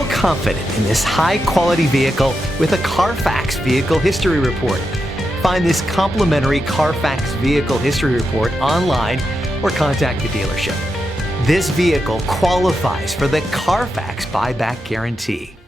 Feel confident in this high-quality vehicle with a CARFAX Vehicle History Report. Find this complimentary CARFAX Vehicle History Report online or contact the dealership. This vehicle qualifies for the CARFAX Buyback Guarantee.